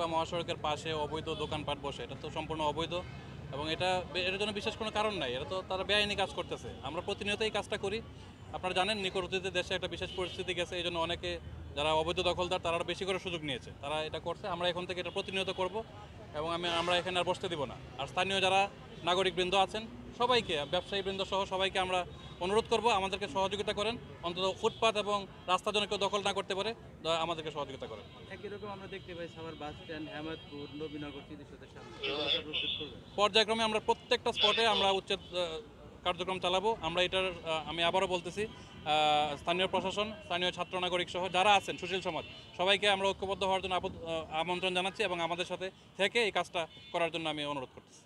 বা মহাসড়কের পাশে অবৈধ দোকানপাট বসে, এটা তো সম্পূর্ণ অবৈধ এবং এটার জন্য বিশেষ কোনো কারণ নাই। এটা তো তারা বেআইনি কাজ করতেছে। আমরা প্রতিনিয়ত এই কাজটা করি। আপনারা জানেন নিকট অতীতে দেশে একটা বিশেষ পরিস্থিতি গেছে, এই জন্য অনেকে যারা অবৈধ দখলদার তারা আরও বেশি করে সুযোগ নিয়েছে, তারা এটা করছে। আমরা এখন থেকে এটা প্রতিনিয়ত করব এবং আমরা এখানে আর বসতে দিব না। আর স্থানীয় যারা নাগরিকবৃন্দ আছেন সবাইকে, ব্যবসায়ীবৃন্দ সহ সবাইকে আমরা অনুরোধ করব আমাদেরকে সহযোগিতা করেন, অন্তত ফুটপাত এবং রাস্তা যেন কেউ দখল না করতে পারে, আমাদেরকে সহযোগিতা করেন। একই রকম আমরা দেখতে পাই সাভার বাস স্ট্যান্ড, হেমাদপুর, নবীনগর, চিকিৎসাদের সামনে পর্যায়ক্রমে আমরা প্রত্যেকটা স্পটে আমরা উচ্ছেদ কার্যক্রম চালাবো। আমরা এটার আমি আবারও বলতেছি, স্থানীয় প্রশাসন, স্থানীয় ছাত্র নাগরিক সহ যারা আছেন সুশীল সমাজ সবাইকে আমরা ঐক্যবদ্ধ হওয়ার জন্য আমন্ত্রণ জানাচ্ছি এবং আমাদের সাথে থেকে এই কাজটা করার জন্য আমি অনুরোধ করতেছি।